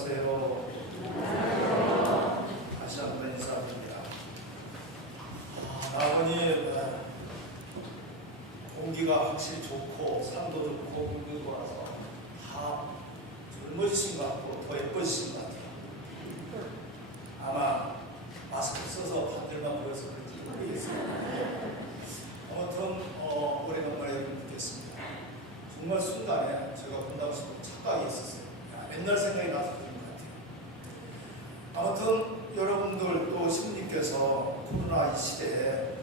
안녕하세요. 다시 한번 인사드립니다. 아버님, 공기가 확실히 좋고 산도 좋고 공기도 와서 다 젊어지신 것 같고 더 예뻐지신 것 같아요. 아마 마스크 써서 반들만 보여서 그런지 모르겠어요. 아무튼 오래간만에 여러분 뵙겠습니다. 정말 순간에 제가 본다고 싶은 착각이 있었어요. 옛날 생각이 나서 그런 것 같아요. 아무튼 여러분들 또 신부님께서 코로나 이 시대에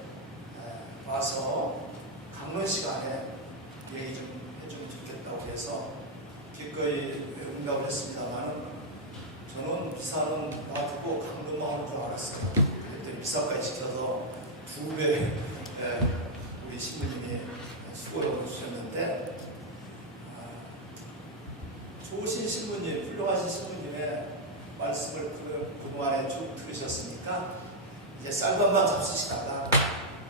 와서 강론 시간에 얘기 좀 해주면 좋겠다고 해서 기꺼이 응답을 했습니다만 저는 미사는 놔두고 강론만 하는 줄 알았어요. 그랬더니 미사까지 시켜서 2배 우리 신부님이 수고를 해주셨는데 좋으신 신부님, 훌륭하신 신부님의 말씀을 그동안에 쭉 들으셨으니까 이제 쌀밥만 잡수시다가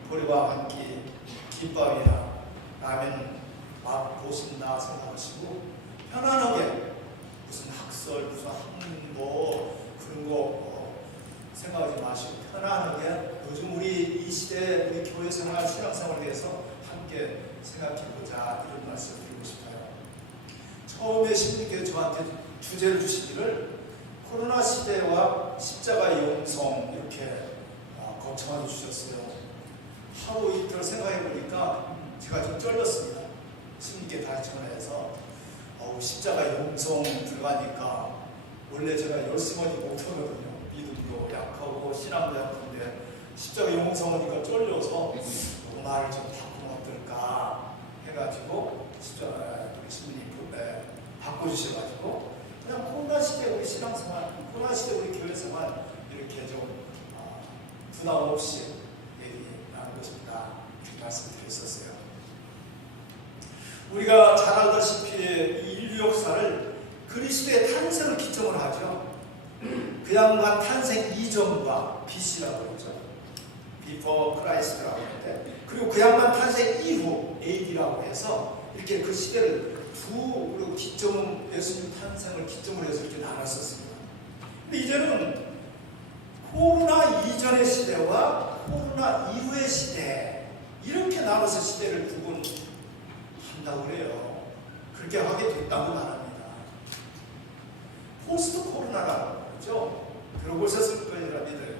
보리와 한 끼, 김밥이나 라면 맛 보신다 생각하시고 편안하게 무슨 학설, 무슨 학문고 그런 거 생각하지 마시고 편안하게 요즘 우리 이 시대 우리 교회 생활, 신앙 생활에 대해서 함께 생각해보자 이런 말씀을 드리고 싶어요. 처음에 신부님께서 저한테 주제를 주시기를 코로나 시대와 십자가의 영성 이렇게 거창하게 주셨어요. 하루 이틀 생각해 보니까 제가 좀 쩔렸습니다. 신부님께 다시 전화해서 십자가의 영성 들어가니까 원래 제가 열심히 못하거든요. 믿음도 약하고 신앙도 약한데 십자가의 영성이니까 쩔려서 말을 좀 바꾸면 어떨까 해가지고 우리 신부님 바꿔주셔가지고 그냥 코로나 시대 우리 신앙생활, 코로나 시대 우리 교회생활 이렇게 좀 부담 없이 얘기 나누고 싶다 이렇게 말씀드렸었어요. 우리가 잘 알다시피 이 인류 역사를 그리스도의 탄생을 기점으로 하죠. 그 양반 탄생 이전과 BC라고 그러죠. Before Christ라고 하는데 그리고 그 양반 탄생 이후 AD라고 해서 이렇게 그 시대를 두 기점, 예수님 탄생을 기점으로 해서 이렇게 나눴었습니다. 근데 이제는 코로나 이전의 시대와 코로나 이후의 시대 이렇게 나눠서 시대를 구분한다고 그래요. 그렇게 하게 됐다고 말합니다. 포스트 코로나라고 그러죠. 들어보셨을 거리라 믿어요.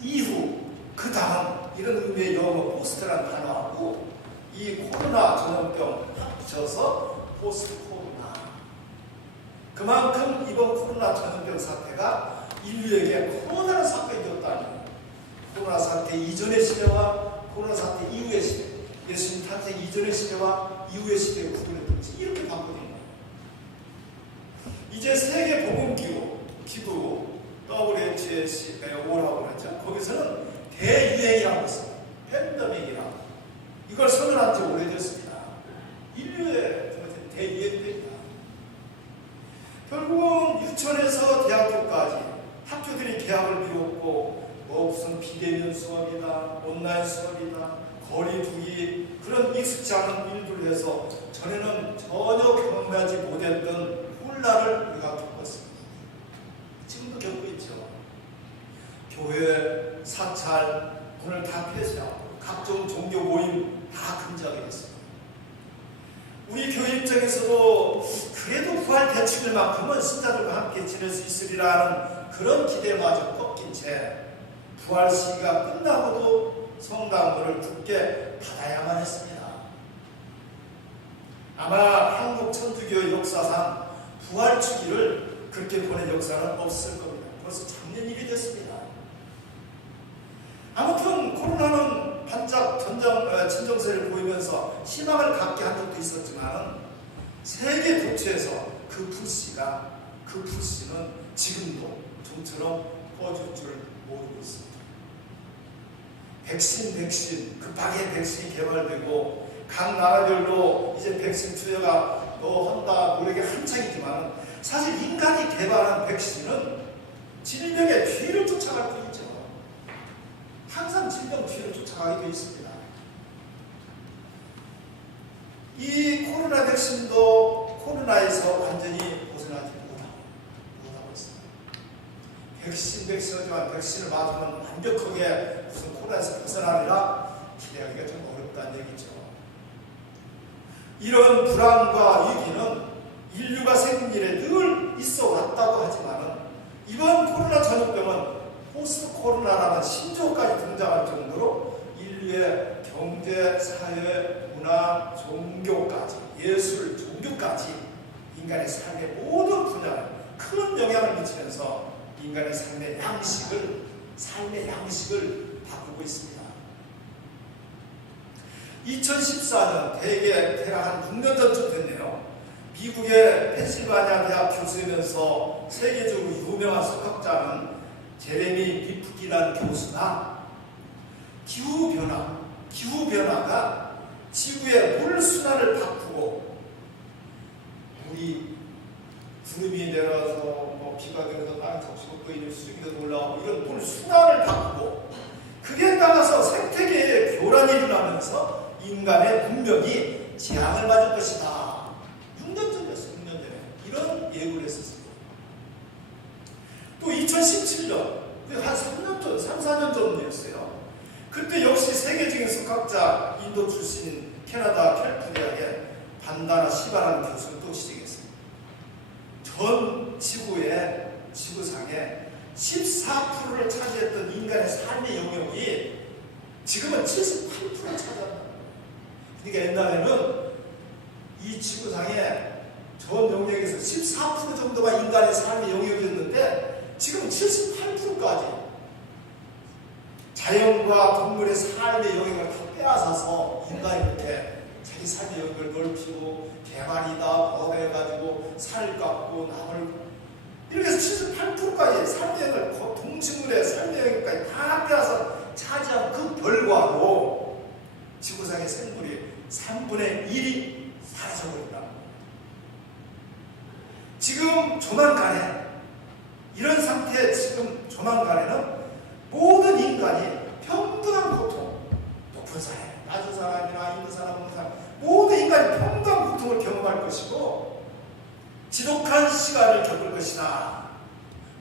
이후, 그 다음 이런 의미의 영어 포스트라는 단어하고 이 코로나 전염병 합쳐서 포스트 코로나. 그만큼 이번 코로나 전염병 사태가 인류에게 코로나라는 사건이 되었다니. 코로나 사태 이전의 시대와 코로나 사태 이후의 시대, 예수님 탄생 이전의 시대와 이후의 시대의 구분을 이렇게 바꾸는 거예요. 이제 세계 복음 기구 WHO라고 그러죠. 거기서는 대유행이라고 했어요. 팬데믹이라고. 이걸 선언한 지 오래됐습니다. 인류의 대유행입니다. 결국은 유치원에서 대학교까지 학교들이 개학을 미뤘고 무슨 비대면 수업이다, 온라인 수업이다, 거리두기 그런 익숙지 않은 일들을 해서 전에는 전혀 경험하지 못했던 혼란을 우리가 겪었습니다. 지금도 겪고 있죠. 교회, 사찰, 문을 다 폐쇄하고 각종 종교 모임 다 금지하게 됐습니다. 우리 교회 입장에서도 그래도 부활 대축일 만큼은 신자들과 함께 지낼 수 있으리라는 그런 기대마저 꺾인 채 부활 시기가 끝나고도 성당문을 굳게 닫아야만 했습니다. 아마 한국 천주교 역사상 부활 주기를 그렇게 보낸 역사는 없을 겁니다. 벌써 작년 일이 됐습니다. 아무튼 코로나는 반짝 진정세를 보이면서 희망을 갖게 한 적도 있었지만 세계 도처에서 그 불씨는 지금도 좀처럼 꺼질 줄 모르고 있습니다. 백신 급하게 백신이 개발되고 각 나라별로 이제 백신 투여가 한다 노력이 한창이지만 사실 인간이 개발한 백신은 질병의 뒤를 쫓아갈 뿐이죠. 항상 질병 뒤를 쫓아가게 되어 있습니다. 이 코로나 백신도 코로나에서 완전히 벗어나지 못하고 있습니다. 백신하지만 백신을 맞으면 완벽하게 무슨 코로나에서 벗어나리라 기대하기가 좀 어렵다는 얘기죠. 이런 불안과 위기는 인류가 생긴 일에 늘 있어 왔다고 하지만 이번 코로나 전염병은 포스트 코로나라는 신조어까지 등장할 정도로 인류의 경제, 사회, 문화, 종교까지, 예술, 종교까지 인간의 삶의 모든 분야에 큰 영향을 미치면서 인간의 삶의 양식을 바꾸고 있습니다. 2014년 대략 한 6년 전쯤 됐네요. 미국의 펜실바니아 대학 교수이면서 세계적으로 유명한 석학자는 제레미 리프키라는 교수가 기후변화가 지구의 물순환을 바꾸고 물이 구름이 내려서 비가 내려서 땅이 덮치고 또 이런 수증기도 올라오고 이런 물순환을 바꾸고 그게 따라서 생태계의 교란이 일어나면서 인간의 문명이 재앙을 맞을 것이다. 6년 전이었어요. 6년 전에 이런 예고를 했었습니다. 또 2017년 한 3년 전, 3, 4년 전이었어요. 그때 역시 세계적인 석학자 인도 출신인 캐나다 캘프대학의 반다나 시바라는 교수는 또 지적했어요. 전 지구상의 14%를 차지했던 인간의 삶의 영역이 지금은 78%를 차지한다. 그러니까 옛날에는 이 지구상의 전 영역에서 14% 정도가 인간의 삶의 영역이었는데 지금 78%까지 자연과 동물의 삶의 영역을 다 빼앗아서 인간이 이렇게 자기 삶의 영역을 넓히고 개발이다 벌해가지고 산을 깎고 나무를 이렇게 해서 78%까지 삶의 영역을 동식물의 삶의 영역까지 다 빼앗아 차지한 그 결과로 지구상의 생물이 3분의 1이 사라져버린다. 지금 조만간에 이런 상태에 지금 조만간에는 모든 인간이 평등한 고통, 높은 사람, 낮은 사람이나 있는 사람, 없는 사람 모든 인간이 평등한 고통을 경험할 것이고 지독한 시간을 겪을 것이다.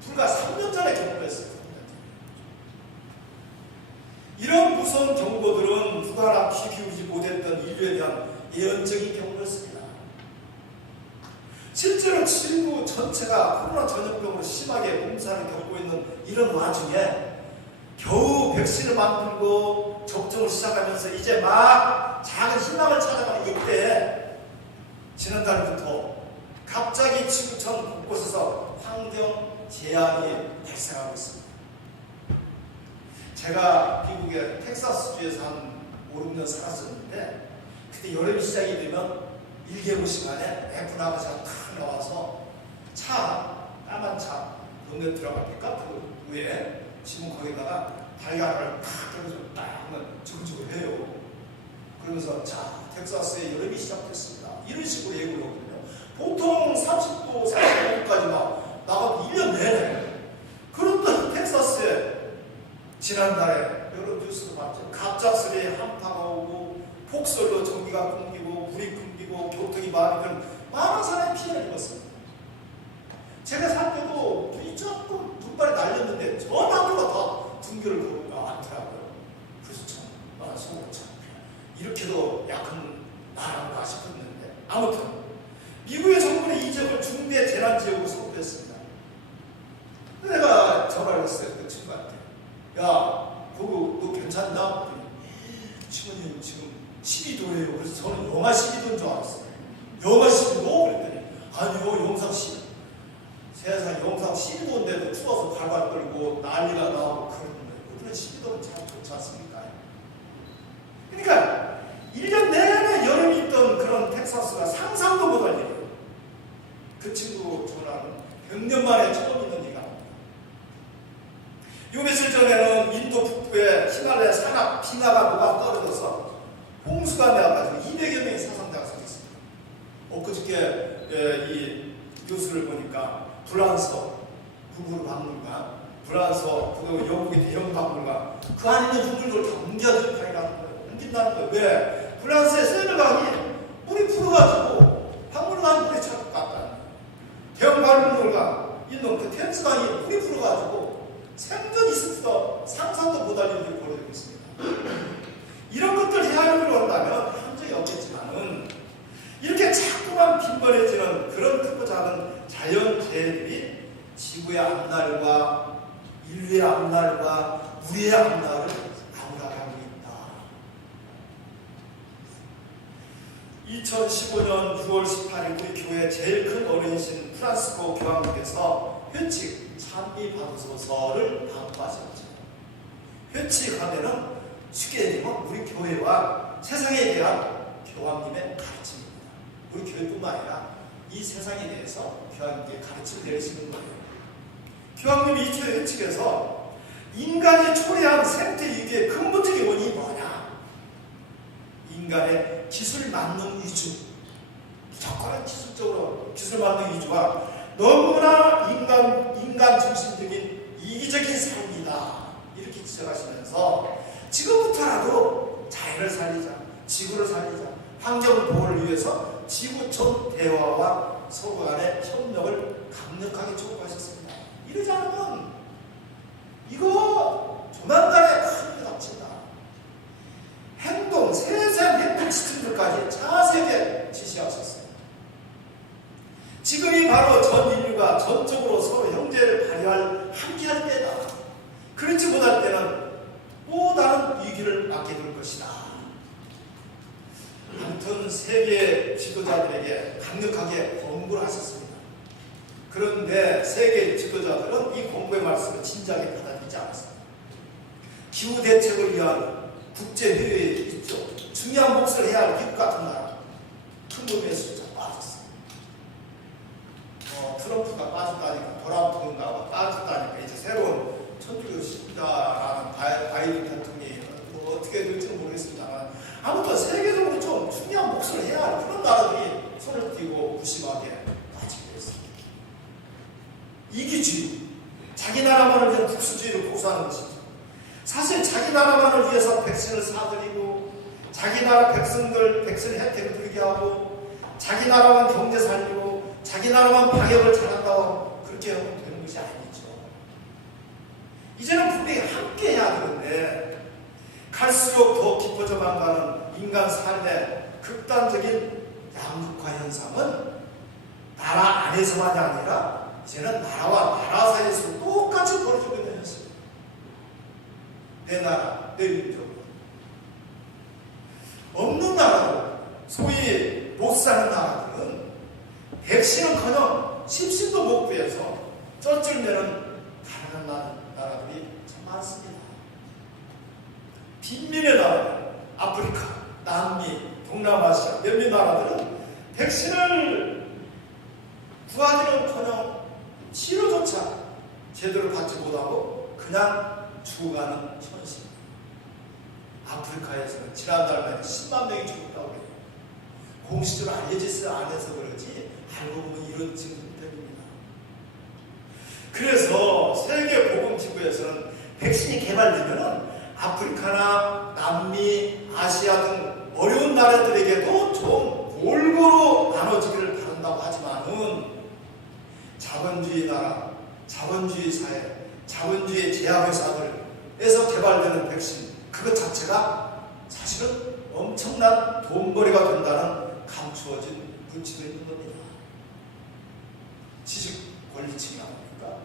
불과 3년 전에 경험했어요. 이런 무서운 경고들은 누구나 귀 기울이지 못했던 인류에 대한 예언적인 경고였습니다. 실제로 지구 전체가 코로나 전염병으로 심하게 몸살을 겪고 있는 이런 와중에 겨우 백신을 만들고 접종을 시작하면서 이제 막 작은 희망을 찾아가는 이때 지난달부터 갑자기 지구촌 곳곳에서 환경 재앙이 발생하고 있습니다. 제가 미국의 텍사스주에서 한 5, 6년 살았었는데 그때 여름이 시작이 되면 일개월 시간에 F나 아가씨가 탁 나와서 까만 차 동네 들어갈 때 카프 위에 지문 거기다가 달걀을 탁 해서 딱 하면 주근주근 해요. 그러면서 텍사스에 여름이 시작됐습니다. 이런 식으로 예고를 하거든요. 보통 30도, 35도까지 막 나가도 1년 내내. 그런데 텍사스에 지난달에 여러 뉴스도 봤죠. 갑작스레 한파가 오고 폭설로 전기가 끊기고 물이 끊기고 교통이 막히는 많은 사람이 피해를 입었습니다. 제가 살 때도 눈이 조금 눈발이 날렸는데 전 학교가 다 등교를 걸고 나왔더라고요. 그래서 참 속으로 참 이렇게도 약한 나라인가 싶었는데 아무튼 미국의 정부는 이 지역을 중대 재난지역으로 선포했습니다. 내가 전화를 했어요. 그 친구한테. 야, 그거 너 괜찮나? 친구님 지금 12도예요. 그래서 저는 영하 12도인 줄 알았어요. 영하 12도? 그랬더니 아니요, 영상 10도. 세상 영상 12도인데도 추워서 발발 떨고 난리가 나고 그러는 거예요. 그런 12도는 참 좋지 않습니까? 그러니까 1년 내내 여름이 있던 그런 텍사스가 상상도 못할 일이에요. 그 친구 전화는 100년 만에 처음 있는 얘기가 나옵니다. 요 며칠 전에는 인도 북부의 히말라야 산악 빙하가 녹아 떨어져서 홍수가 나와가지고 200여 명의 사상자가 생겼습니다. 엊그저께 이 뉴스를 보니까 불란서 구글 박물관, 불란서 그리고 영국의 대형 박물관 그 안에 있는 유물들 다 옮겨진다는 거예요. 옮긴다는 거예요. 왜? 불란서의 세느강이 물이 풀어가지고 박물관이 물에 차고 갔다는 거예요. 대형 박물관 있는 그 템스강이 물이 풀어가지고 생전 있어도 상상도 못할 일들이 벌어지고 있습니다. 이런 것들 헤아리려고 한다면 한적이 없겠지만은 이렇게 자꾸만 빈번해지는 그런 크고 작은 자연재해들이 지구의 앞날과 인류의 앞날과 우리의 앞날을 암울하게 있다. 2015년 6월 18일 우리 교회 제일 큰 어른이신 프란시스코 교황님께서 회칙 찬미받으소서를 발표하셨죠. 회칙하면은 쉽게 얘기하면 우리 교회와 세상에 대한 교황님의 가르침입니다. 우리 교회뿐만 아니라 이 세상에 대해서 교황님께 가르침을 내리시는 거예요. 교황님이 이 회칙에서 인간이 초래한 생태위기의 근본적인 원인이 뭐냐? 인간의 기술 만능 위주, 무조건 기술적으로 기술 만능 위주와 너무나 인간 중심적인 이기적인 삶이다. 이렇게 지적하시면서 지금부터라도 자연을 살리자, 지구를 살리자, 환경 보호를 위해서 지구촌 대화와 서로 간의 협력을 강력하게 촉구하셨습니다. 이러지 않으면 이거 조만간에 큰 일이 닥친다. 행동, 세세한 행동 지침들까지 자세하게 지시하셨어요. 지금이 바로 전 인류가 전적으로 서로 형제를 발휘할 함께할 때다. 그렇지 못할 때는 또 다른 위기를 맞게 될 것이다. 아무튼 세계 지도자들에게 강력하게 권고를 하셨습니다. 그런데 세계 지도자들은 이 권고의 말씀을 진지하게 받아들이지 않았습니다. 기후 대책을 위한 국제회의에 있죠. 중요한 몫을 해야 할 미국 같은 나라 큰 범위의 숫자 빠졌어요. 트럼프가 빠졌다니까 도란통나가 빠졌다니까 이제 새로운 천주교 신자라는 바이든 대통령이 뭐 어떻게 될지는 모르겠습니다만 아무튼 세계적으로 좀 중요한 몫을 해야 할 그런 나라들이 손을 띄고 무심하게 빠지고 있습니다. 이기주의, 자기 나라만을 위한 국수주의를 고수하는 것이죠. 사실 자기 나라만을 위해서 백신을 사들이고 자기 나라 백성들 백신 혜택을 누리게 하고 자기 나라만 경제 살리고 자기 나라만 방역을 잘한다고 그렇게 하면 되는 것이 아니죠. 이제는 분명히 함께 해야 되는데 갈수록 더 깊어져만 가는 인간 삶의 극단적인 양극화 현상은 나라 안에서만이 아니라 이제는 나라와 나라 사이에서 똑같이 벌어지고 있는 현실입니다. 내 나라, 내 민족. 없는 나라들, 소위 못 사는 나라들은 백신은커녕 심신도 못 구해서 쩔쩔매는 가난한 나라들이 참 많습니다. 빈민의 나라들, 아프리카, 남미, 동남아시아 몇몇 나라들은 백신을 구하기는커녕 치료조차 제대로 받지 못하고 그냥 죽어가는 현실입니다. 아프리카에서는 지난달만 10만 명이 죽었다고 해요. 공식적으로 알려지지 않아서 그렇지 알고 보면 이런 증상 때문입니다. 그래서 세계 보건기구에서는 백신이 개발되면 아프리카나 남미, 아시아 등 어려운 나라들에게도 좀 골고루 나눠지기를 바란다고 하지만은 자본주의 나라, 자본주의 사회, 자본주의 제약회사들에서 개발되는 백신 그것 자체가 사실은 엄청난 돈벌이가 된다는 감추어진 눈치도 있는 겁니다. 지식 권리층이 아닙니까?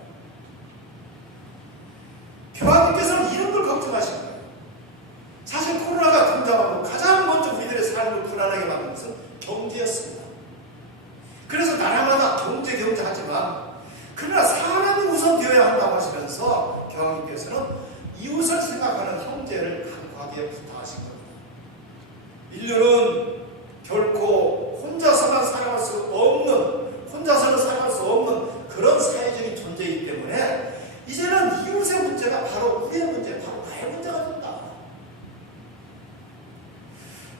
교황님께서는 이런 걸 걱정하신 거예요. 사실 코로나가 등장하고 가장 먼저 우리들의 삶을 불안하게 만든 것은 경제였습니다. 그래서 나라마다 경제 하지만 그러나 사람이 우선 되어야 한다고 하시면서 교황님께서는 이웃을 생각하는 형제를 강하게 부탁하신 겁니다. 인류는 결코 혼자서는 살아갈 수 없는 그런 사회적인 존재이기 때문에 이제는 이웃의 문제가 바로 우리의 문제, 바로 나의 문제가 된다.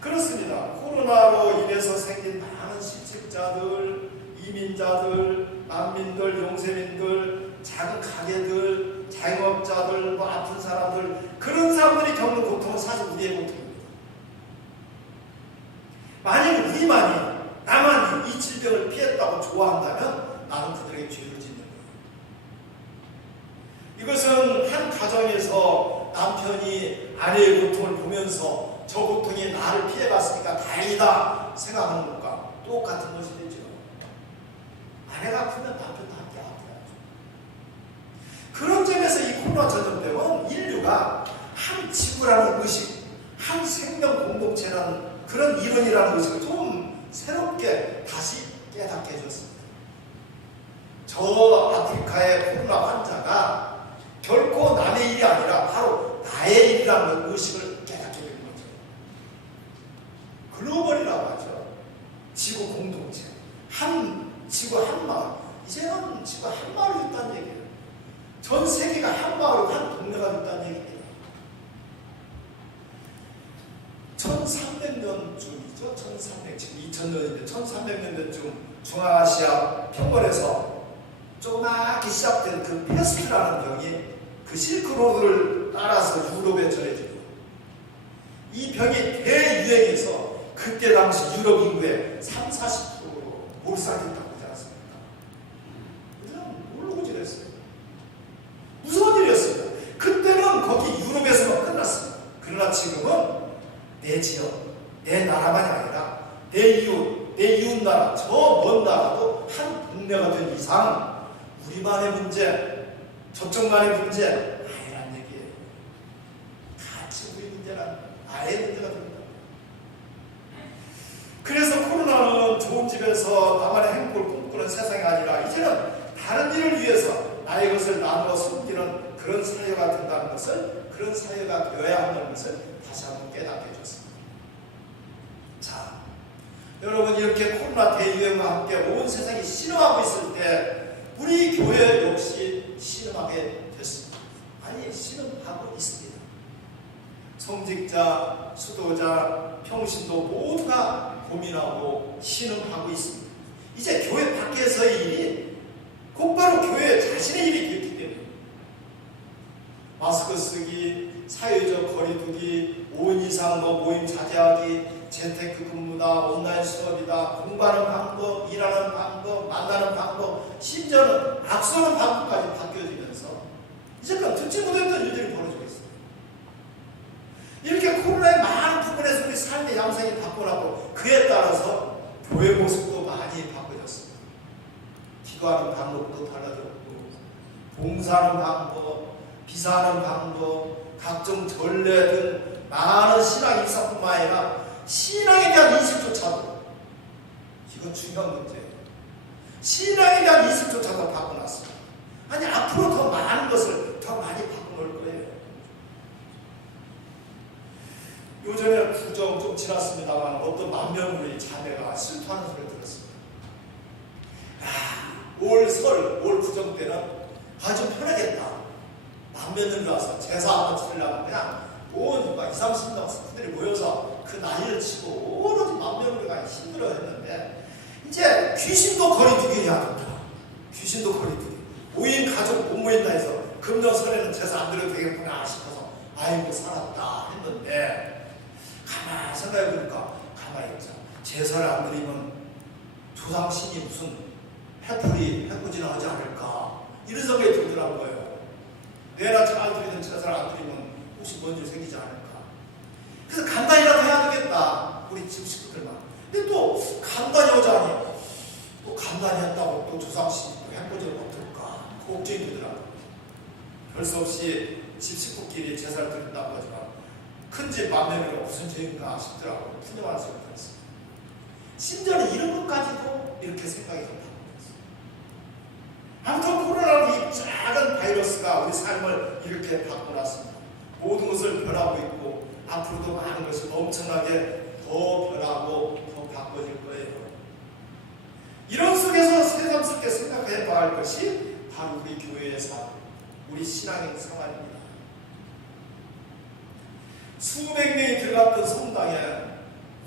그렇습니다. 코로나로 인해서 생긴 많은 실직자들, 이민자들, 난민들, 용세민들, 작은 가게들, 자영업자들, 뭐 아픈 사람들 그런 사람들이 겪는 고통은 사실 우리의 고통입니다. 만일 우리만이 나만이 이 질병을 피했다고 좋아한다면 나는 그들에게 죄를 짓는 거예요. 이것은 가정에서 남편이 아내의 고통을 보면서 저 고통이 나를 피해갔으니까 다행이다 생각하는 것과 똑같은 것이 되죠. 아내가 아프면 남편도 함께 아파야죠. 그런 점에서 이 코로나 전염병은 인류가 한 지구라는 의식, 한 생명 공동체라는 그런 이론이라는 의식을 좀 새롭게 다시 깨닫게 해줬습니다. 저 아프리카의 코로나 환자가 결코 남의 일이 아니라 바로 나의 일이라는 의식을 깨닫게 된 거죠. 글로벌이라고 하죠. 지구 공동체. 지구 한 마을. 이제는 지구 한 마을이 됐다는 얘기예요. 전 세계가 한 마을, 한 동네가 됐다는 얘기입니다. 1300년쯤이죠. 1300, 지금 2000년인데 1300년대쯤 중앙아시아 평원에서 조그맣게 시작된 그 페스트라는 병이 그 실크로드를 따라서 유럽에 전해지고 이 병이 대유행해서 그때 당시 유럽 인구의 30-40%로 몰살됐다고 하지 않습니까? 그들은 모르고 지냈어요. 무서운 일이었습니다. 그때는 거기 유럽에서만 끝났습니다. 그러나 지금은 내 지역, 내 나라만이 아니라 내 이웃 나라, 저 먼 나라도 한 동네가 된 이상 우리만의 문제, 저쪽만의 문제 아니란 얘기예요. 같이 우리 문제란 아예 문제가 됩니다. 그래서 코로나는 좋은 집에서 나만의 행복을 꿈꾸는 세상이 아니라 이제는 다른 일을 위해서 나의 것을 나누어 숨기는 그런 사회가 된다는 것을, 그런 사회가 되어야 한다는 것을 다시 한번 깨닫게 해줬습니다. 자, 여러분, 이렇게 코로나 대유행과 함께 온 세상이 신음하고 있을 때 우리 교회 역시 신음하게 됐습니다. 아니, 신음하고 있습니다. 성직자, 수도자, 평신도 모두가 고민하고 신음하고 있습니다. 이제 교회 밖에서의 일이 곧바로 교회 자신의 일이 되기 때문에 마스크 쓰기, 사회적 거리두기, 5인 이상 모임 자제하기, 재테크 근무다, 온라인 수업이다, 공부하는 방법, 일하는 방법, 만나는 방법, 심지어는 악수하는 방법까지 바뀌어지면서 이제껏 듣지 못했던 일들이 벌어지고 있어요. 이렇게 코로나의 많은 부분에서 우리 삶의 양상이 바꿔나고 그에 따라서 교회 모습도 많이 바꿔졌습니다. 기도하는 방법도 달라졌고, 봉사하는 방법, 비사하는 방법, 각종 전례 등 많은 신앙 입사뿐만 아니라 신앙에 대한 인식조차도, 이건 중요한 문제예요. 신앙에 대한 인식조차도 바꿔놨습니다. 아니, 앞으로 더 많은 것을 더 많이 바꿔놓을 거예요. 요전에 부정 좀 지났습니다만 어떤 만면우리 자매가 실토하는 소리를 들었습니다. 올 설, 올 부정 때는 좀 편하겠다. 만면을 와서 제사 한번 치르려면 그냥 온 20-30명 스태프들이 모여서 그 난리를 치고 오로지 만면우리가 힘들어 했는데 이제 귀신도 거리두기 해야 된다. 귀신도 거리두기. 5인 가족 못 모인다 해서 금년설에는 제사 안 드려도 되겠구나 싶어서 아이고 살았다 했는데 가만히 생각해보니까 가만히 있자. 제사를 안 드리면 조상신이 무슨 해코지나 하지 않을까 이런 생각이 들더라고요. 내가 잘 드리던 제사를 안 드리면 혹시 뭔 일 생기지 않을까. 그래서 간단히라도 해야 되겠다. 우리 집 식구들만. 근데 또 간단히 하자니 또 간단히 했다고 또 조상신이 또 해코지를 어떨까 걱정이 되더라고요. 별 수 없이 집 식구끼리 제사를 드린다고 하지만 큰 집 맏며느리가 무슨 죄인가 싶더라고요. 푸념할 수 없다 했습니다. 심지어는 이런 것까지도 이렇게 생각이 좀 바뀌었어요. 아무튼 코로나는 이 작은 바이러스가 우리 삶을 이렇게 바꿔놨습니다. 모든 것을 변하고 있고 앞으로도 많은 것이 엄청나게 더 변하고 더 바꿔질 거예요. 이런 속에서 새삼스럽게 생각해 봐야 할 것이 바로 우리 교회의 삶, 우리 신앙의 생활입니다. 수백 명이 들어갔던 성당에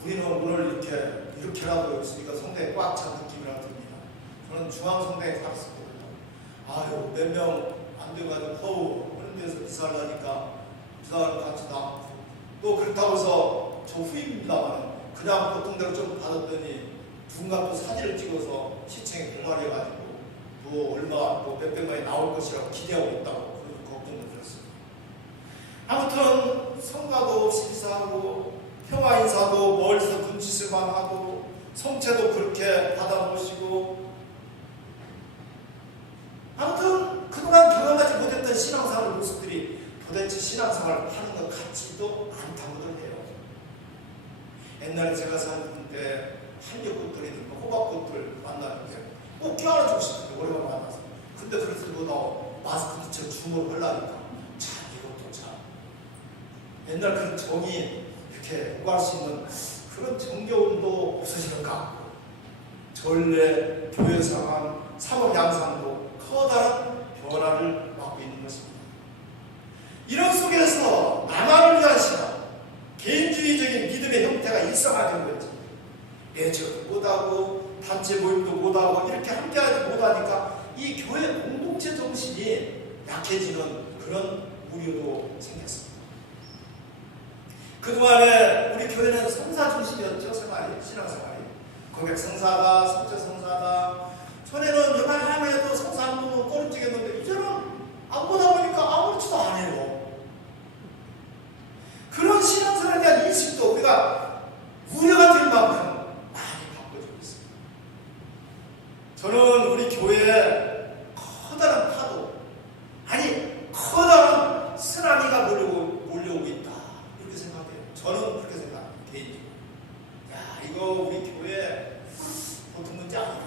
우리는 오늘 이렇게라도 있으니까 성당에 꽉 찬 느낌이라고 듭니다. 저는 중앙성당에 살았었거든요. 아유, 몇 명 안 돼가지고 그런 데서 기사를 하니까 기사를 같이 나왔고 또 그렇다고 해서 저 후임입니다만 그냥 보통 대로 좀 받았더니 누군가 또 사진을 찍어서 시청에 공활해가지고 또 얼마 또 몇백만이 나올 것이라고 기대하고 있다고 그런 걱정도 들었습니다. 아무튼 성가도 없이 인사하고 평화 인사도 멀리서 눈짓을만 하고 성체도 그렇게 받아보시고 아무튼 그동안 경험하지 못했던 신앙생활 모습들이 도대체 신앙생활을 하는 것 같지도 않다고들 해요. 옛날에 제가 사는 때 한잎꽃들이든 호박꽃들 만나는데 꼭 껴안아주고 싶은데 오랜만에 만나서 근데 그래서 너 마스크 붙여 주먹을 하려니까 참 이것도 참 옛날 그런 정이 이렇게 오갈 수 있는 그런 정겨움도 없어지는 것 같고 전례, 교회 상황, 사법 양상도 커다란 변화를 맞고 있는 것입니다. 이런 속에서 나만을 위한 신앙, 개인주의적인 믿음의 형태가 일상화된 거지. 예체도 못하고 단체 모임도 못하고 이렇게 함께하지 못하니까 이 교회 공동체 정신이 약해지는 그런 우려도 생겼습니다. 그동안에 우리 교회는 성사 중심이었죠. 신앙생활이. 고백 성사다, 성체 성사다. 전에는 요만하면 해도 성사 한 번은 꺼름지겠는데 이제는 안 보다 보니까 아무렇지도 않아요. 그런 신앙생활에 대한 인식도 우리가 우려가 될 만큼 많이 바꿔지고 있습니다. 저는 우리 교회에 커다란 파도, 아니 커다란 쓰나미가 몰려오고 있다 이렇게 생각해요. 저는 그렇게 생각합니다. 개인적으로. 야, 이거 우리 교회 보통 문제 아니다.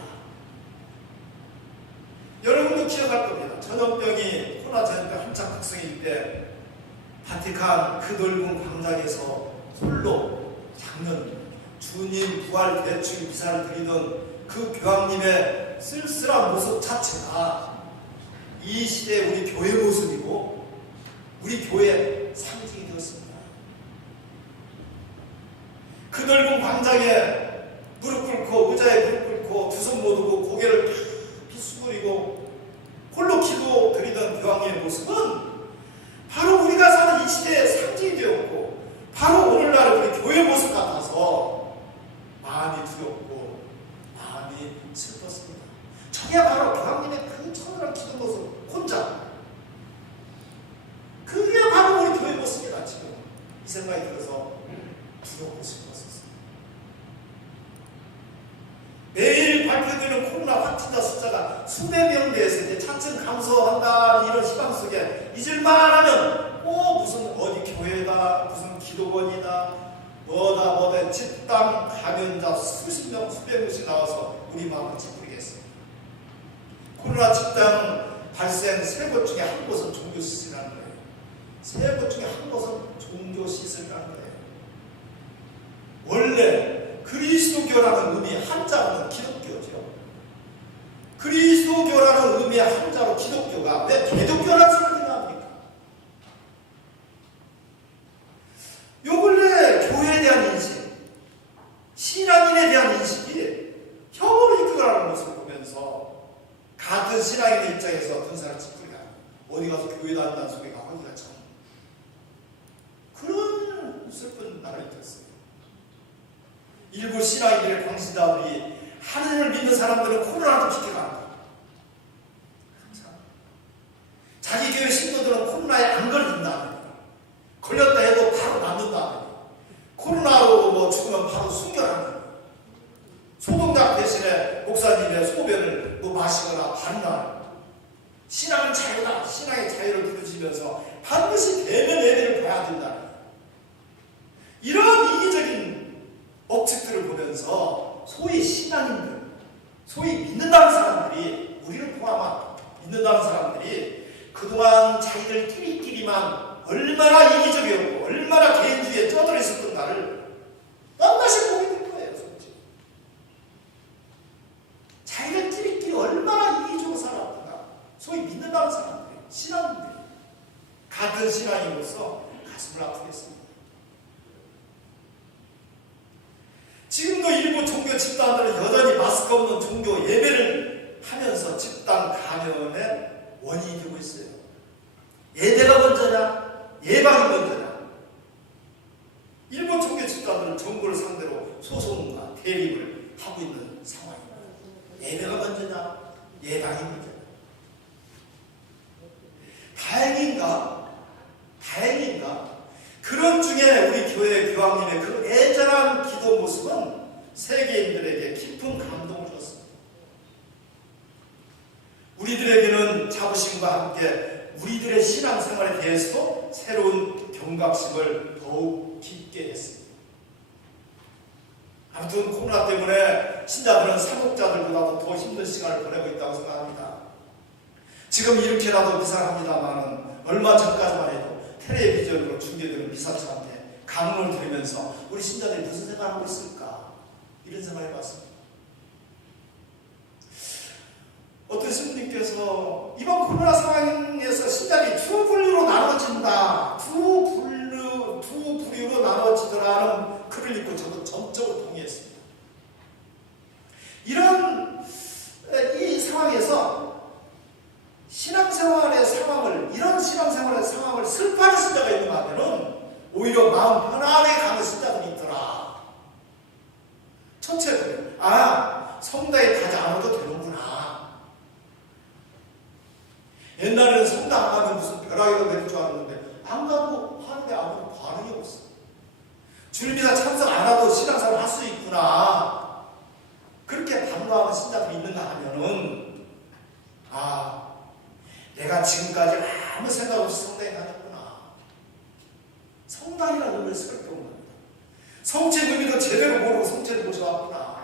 여러분도 기억할 겁니다. 전염병이 코로나 전염병 한창 극성일 때 바티칸 그 넓은 광장에서 홀로 작년 주님 부활 대축 미사를 드리던 그 교황님의 쓸쓸한 모습 자체가 이 시대의 우리 교회 모습이고 우리 교회의 상징이 되었습니다. 그 넓은 광장에 무릎 꿇고 의자에 무릎 꿇고 두 손 모으고 고개를 비수그리고 홀로 기도 드리던 교황님의 모습은 바로 우리가 사는 이 시대의 상징이 되었고 바로 오늘날 우리 교회 모습 같아서 마음이 두렵고 마음이 슬펐습니다. 저게 바로 교황님의 그 처절한 기도 모습 혼자 그게 바로 우리 교회 모습이다. 지금 이 생각이 들어서 두렵고 슬펐었습니다. 매일 발표되는 코로나 확진자 숫자가 수백 명 대해서 이제 차츰 감소한다 이런 희망 속에 잊을만 하면 무슨 어디 교회다 무슨 기도원이다 뭐다 집단 감염자 수십 명 수백 명씩 나와서 우리 마음을 찌푸리겠어요. 코로나 집단 발생 세 곳 중에 한 곳은 종교 시설이라는 거예요. 세 곳 중에 한 곳은 종교 시설이라는 거예요. 원래 그리스도교라는 의미 한자로는 기독교죠. 그리스도교라는 의미의 한자로 기독교가 왜 개독교라는 소리가 나옵니까? 요 근래 교회에 대한 인식, 신앙인에 대한 인식이 혐오로 이끌어가는 모습을 보면서 같은 신앙인의 입장에서 등산을 찌푸리가 어디 가서 교회 다닌다는 소리가 허기가 참 그런 슬픈 날이 됐어요. 일부 신앙인들의 광신자들이 하느님을 믿는 사람들은 코로나도 지켜간다. 자기 교회 신도들은 코로나에 안 걸린다. 걸렸다 해도 바로 낫는다. 코로나로 죽으면 바로 순결한다. 소독약 대신에 목사님의 소변을 마시거나 반나. 신앙은 자유다. 신앙의 자유를 누려지면서 반드시 대면 예배를 봐야 된다. 이런 이기적인 법칙들을 보면서 소위 신앙인들, 소위 믿는다는 사람들이 우리를 포함한 믿는다는 사람들이 그동안 자기들 끼리끼리만 얼마나 이기적이었고 얼마나 개인주의에 쩌들어 있었던가를 뻔다시 보게 될 거예요. 솔직히. 자기들 끼리끼리 얼마나 이기적으로 살았던가 소위 믿는다는 사람들, 신앙인들 같은 신앙인으로서 가슴을 아프게 했습니다. 지금도 일부 종교 집단들은 여전히 마스크 없는 종교 예배를 하면서 집단 감염의 원인이 되고 있어요. 예배가 먼저냐? 예방이 먼저냐? 일부 종교 집단들은 정부를 상대로 소송과 대립을 하고 있는 상황입니다. 예배가 먼저냐? 예방이 먼저냐? 다행인가? 대왕님의 그 애절한 기도 모습은 세계인들에게 깊은 감동을 줬습니다. 우리들에게는 자부심과 함께 우리들의 신앙생활에 대해서도 새로운 경각심을 더욱 깊게 했습니다. 아무튼 코로나 때문에 신자들은 사목자들보다도 더 힘든 시간을 보내고 있다고 생각합니다. 지금 이렇게라도 미사합니다만 얼마 전까지만 해도 텔레비전으로 중계되는 미사차인데 강론을 들으면서 우리 신자들이 무슨 생각을 하고 있을까? 이런 생각을 해봤습니다. 어떤 신부님께서 이번 코로나 상황에서 신자들이 두 분류로 나눠진다. 두 부류로 나눠지더라는 글을 읽고 저도 전적으로 동의했습니다. 이 상황에서 이런 신앙생활의 상황을 슬퍼하는 신자가 있는가 하면은 오히려 마음 편안하게 가는 신자들이 있더라. 첫째는 성당에 가지 않아도 되는구나. 옛날에는 성당 안 가면 무슨 벼락이라도 내릴 줄 알았는데 안 가고 하는데 아무런 반응이 없어. 주일미사 참석 안 하도 신앙생활 할 수 있구나. 그렇게 반응하는 신자들이 있는가 하면은 내가 지금까지 아무 생각 없이 성당에 다녔구나. 성당이라는 의미를 새롭게 본 겁니다. 성체 의미도 제대로 모르고 성체를 모셔왔구나.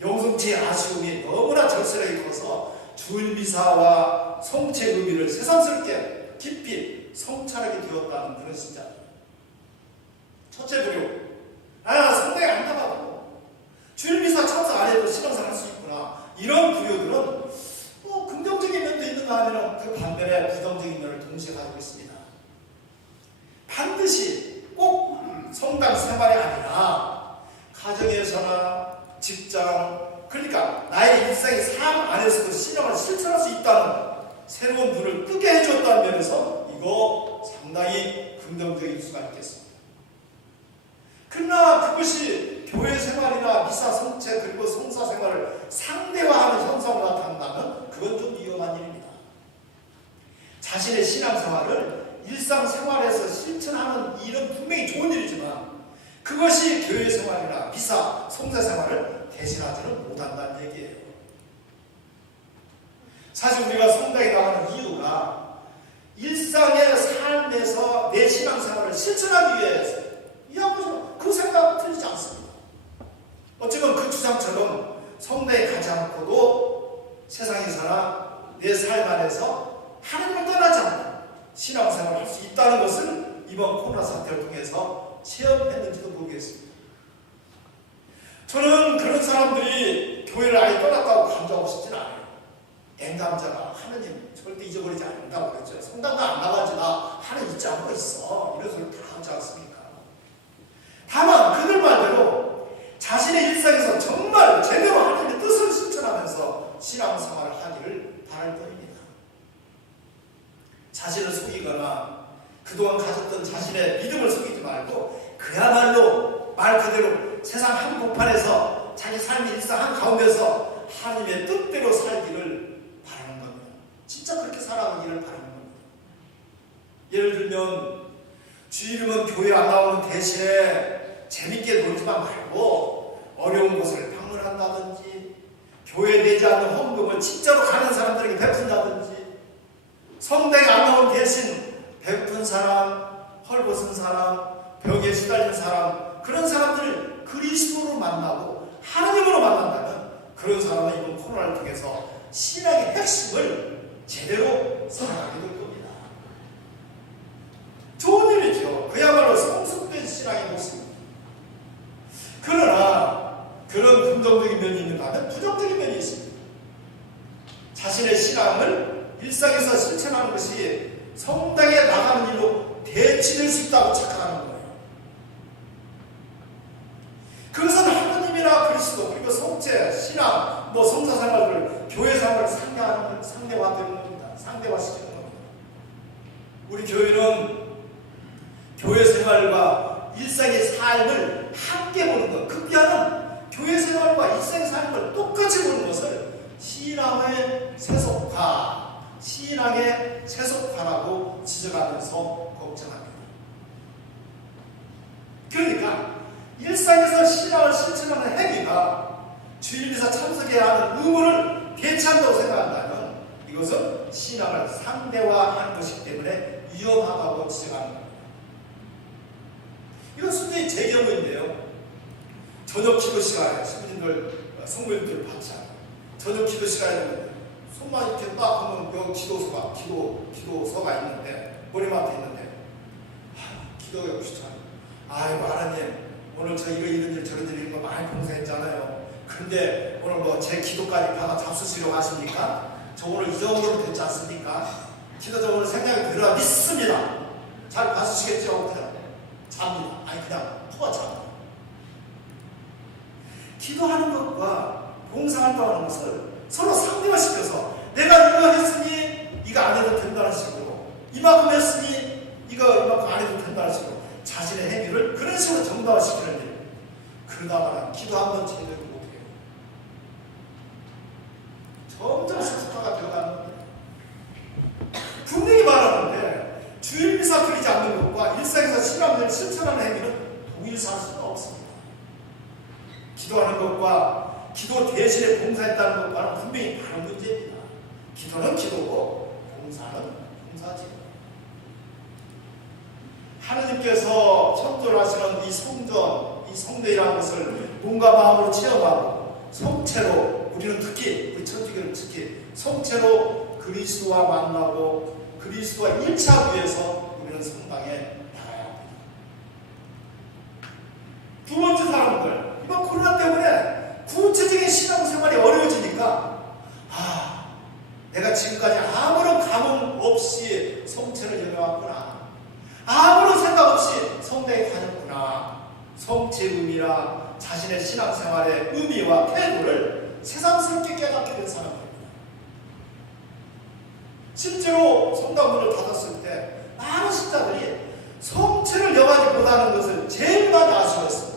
영성체의 아쉬움이 너무나 절실하게 커서 주일미사와 성체 의미를 새삼스럽게 깊이 성찰하게 되었다는 그런 신자. 첫째 부류, 성당에 안 가봐도 주일미사 참석 안 해도 신앙생활 할 수 있구나. 이런 부류들은 긍정적인 면도 있는가 하면 그 반면에 부정적인 면을 동시에 가지고 있습니다. 반드시 꼭 성당 생활이 아니라 가정에서나 직장, 그러니까 나의 일상의 삶 안에서도 신앙을 실천할 수 있다는 새로운 문을 뜨게 해줬다는 면에서 이거 상당히 긍정적일 수가 있겠습니다. 그러나 그것이 교회 생활이나 미사 성체 그리고 성사 생활을 상대화하는 현상으로 나타난다면 그건 좀 위험한 일입니다. 자신의 신앙생활을 일상생활에서 실천하는 일은 분명히 좋은 일이지만 그것이 교회 생활이나 미사 성사 생활을 대신하지는 못한다는 얘기예요. 사실 우리가 성당에 나가는 이유가 일상의 삶에서 내 신앙생활을 실천하기 위해서 그 생각 틀리지 않습니다. 어쩌면 그 주장처럼 성당에 가지 않고도 세상에서나 내 삶 안에서 하나님을 떠나지 않고 신앙생활을 할 수 있다는 것을 이번 코로나 사태를 통해서 체험했는지도 모르겠습니다. 저는 그런 사람들이 교회를 아예 떠났다고 강조하고 싶지는 않아요. 앵감자가 하느님 절대 잊어버리지 않는다고 그랬죠. 성당도 안 나가지 나 하는 있지 않은 거 있어. 이런 소리 다 하지 않습니까? 다만 그들 말대로 자신의 일상에서 정말 제대로 하나님의 뜻을 실천하면서 신앙생활을 하기를 바랄 뿐입니다. 자신을 속이거나 그동안 가졌던 자신의 믿음을 속이지 말고 그야말로 말 그대로 세상 한복판에서 자기 삶의 일상 한가운데서 하나님의 뜻대로 살기를 바라는 겁니다. 진짜 그렇게 살아가기를 바라는 겁니다. 예를 들면 주일이면 교회 안 나오는 대신에 재밌게 놀지만 말고 어려운 곳을 방문한다든지 교회에 내지 않는 헌금을 진짜로 가는 사람들에게 베푼다든지 성당에 안 나온 대신 배고픈 사람, 헐벗은 사람, 벽에 시달린 사람 그런 사람들을 그리스도로 만나고 하나님으로 만난다면 그런 사람은 이번 코로나를 통해서 신앙의 핵심을 제대로 살아가게 될 겁니다. 좋은 일이죠. 그야말로 성숙된 신앙의 모습입니다. 그러나 그런 긍정적인 면이 있는가 하면 부정적인 면이 있습니다. 자신의 신앙을 일상에서 실천하는 것이 성당에 나가는 일로 대치될 수 있다고 착각하는 거예요. 그것은 하나님이나 그리스도 그리고 성체, 신앙, 성사생활을 교회 생활을 상대화되는 겁니다. 상대화시키는 겁니다. 우리 교회는 교회 생활과 일상의 삶을 함께 보는 것, 극비하는 교회 생활과 일상의 삶을 똑같이 보는 것을 신앙의 세속화라고 지적하면서 걱정합니다. 그러니까 일상에서 신앙을 실천하는 행위가 주일미사 참석해야 하는 의무를 배치한다고 생각한다면 이것은 신앙을 상대화하는 것이기 때문에 위험하다고 지적하는 겁니다. 이건 순전히 제 경우인데요. 저녁 기도 시간에 신부님들, 성모님들 받지 않아요. 저녁 기도 시간에 손만 이렇게 딱 하면 여기 기도서가 있는데 머리맡에 있는데 기도가 귀찮아요. 아이고 하나님 오늘 저 이런 일 저런 일 이런 거 많이 봉사했잖아요. 근데 오늘 뭐 제 기도까지 받아 잡수시려고 하십니까? 저 오늘 이 정도로 됐지 않습니까? 기도 저 오늘 생각이 들어라 믿습니다. 잘 봐주시겠죠? 그냥 잡니다. 아니 그냥 푸가 잡니다. 기도하는 것과 봉사활동하는 것을 서로 상대화시켜서 내가 이거 했으니 이거 안 해도 된다는 식으로 이만큼 했으니 이거 이만큼 안 해도 된다는 식으로 자신의 행위를 그런 식으로 정당화시키는 일. 그러다가는 기도 한 번 제대로 못해요. 점점 스타가 되어가는 거예요. 분명히 말하는데 주일미사 드리지 않는 것과 일상에서 신앙을 실천하는 행위는 동일시할 수가 없습니다. 기도하는 것과 기도 대신에 봉사했다는 것과는 분명히 다른 문제입니다. 기도는 기도고 봉사는 봉사지. 하느님께서 창조하시는 이 성전, 이 성대이라는 것을 몸과 마음으로 체험하고 성체로 우리는 특히 우리 천주교는 특히 성체로 그리스도와 만나고 그리스도와 1차 위해서 우리는 성당에 나가야 합니다. 두 번째 사람들, 이번 코로나 때문에 구체적인 신앙생활이 어려워지니까 내가 지금까지 아무런 감흥 없이 성체를 여겨왔구나. 아무런 생각 없이 성당에 다녔구나. 성체의 의미나 자신의 신앙생활의 의미와 태도를 새삼스럽게 깨닫게 된 사람입니다. 실제로 성당문을 닫았을 때 많은 신자들이 성체를 여가지 못하는 것을 제일 많이 아쉬워했습니다.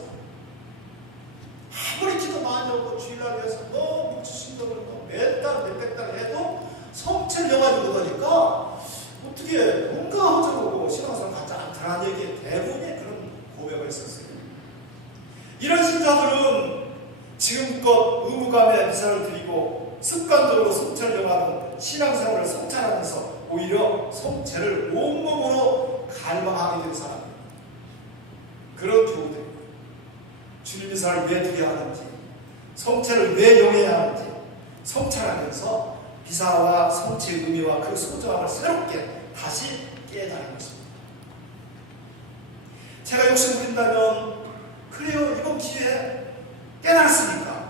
아무리 기도 많이 하고 주일날 위해서 묵주신덕을 몇 달, 몇백 달 해도 성체를 여가지 못하니까 어떻게 뭔가 허전하고 신앙생활 같지 않다는 얘기에 대부분의 그런 고백을 했었어요. 이런 신자들은 지금껏 의무감에 미사를 드리고 습관적으로 성체를 여가는 신앙생활을 성찰하면서 오히려 성체를 온몸으로 갈망하게 된 사람입니다. 그런 교우들입니다. 주님 미사를 왜 드려야 하는지, 성체를 왜 영해야 하는지 성찰하면서 미사와 성체의 의미와 그 소중함을 새롭게 다시 깨달은 것입니다. 제가 욕심부린다면 그래요, 이번 기회에 깨달았으니까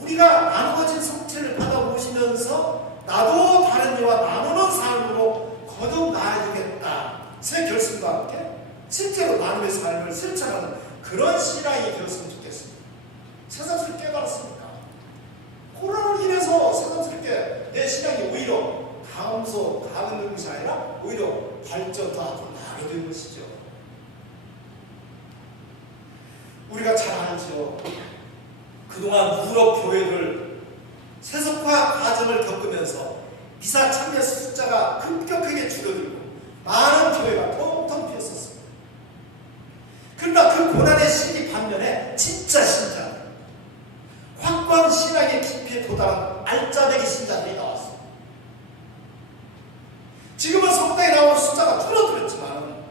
우리가 나누어진 성체를 받아보시면서 나도 다른 이와 나누는 삶으로 거듭 나아지겠다. 새 결심과 함께 실제로 나눔의 삶을 실천하는 그런 신앙이 되었으면 좋겠습니다. 새삼스럽게 깨달았습니까? 코로나로 인해서 새삼스럽게 내 신앙이 오히려 가는 것이 아니라 오히려 발전 더 앞으로 나가게 된 것이죠. 우리가 잘 알죠. 그동안 유럽 교회들 세속화 과정을 겪으면서 미사 참여 숫자가 급격하게 줄어들고 많은 교회가 텅텅 비었었습니다. 그러나 그 고난의 시기 반면에 진짜 신자, 확고한 신앙의 깊이에 도달한 알짜배기 신자들이 나왔습니다. 지금은 성당에 나오는 숫자가 줄어들었지만